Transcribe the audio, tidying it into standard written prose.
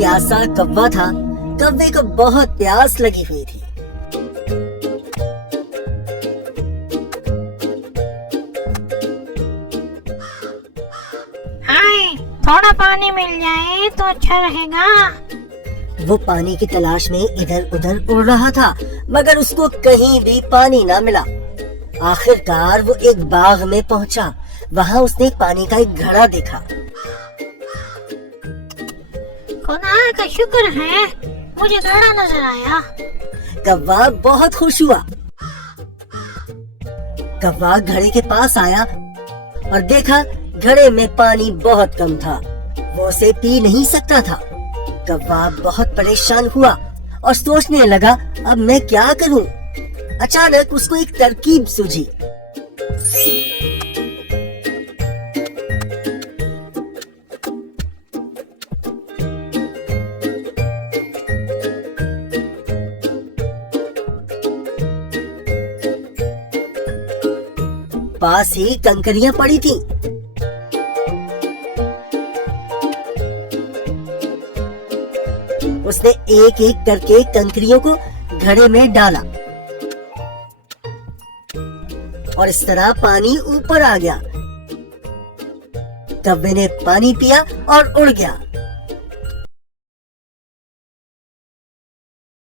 प्यासा कौवा था। कौवे को बहुत प्यास लगी हुई थी। हाय, थोड़ा पानी मिल जाए तो अच्छा रहेगा। वो पानी की तलाश में इधर उधर उड़ रहा था, मगर उसको कहीं भी पानी ना मिला। आखिरकार वो एक बाग में पहुंचा। वहां उसने पानी का एक घड़ा देखा। खुदा का शुक्र है, मुझे घड़ा नजर आया। कौवा बहुत खुश हुआ। कौवा घड़े के पास आया और देखा घड़े में पानी बहुत कम था। वो उसे पी नहीं सकता था। कौवा बहुत परेशान हुआ और सोचने लगा, अब मैं क्या करूं? अचानक उसको एक तरकीब सूझी। पास ही कंकरियां पड़ी थी। उसने एक एक करके कंकरियों को घड़े में डाला और इस तरह पानी ऊपर आ गया। कौवे ने पानी पिया और उड़ गया।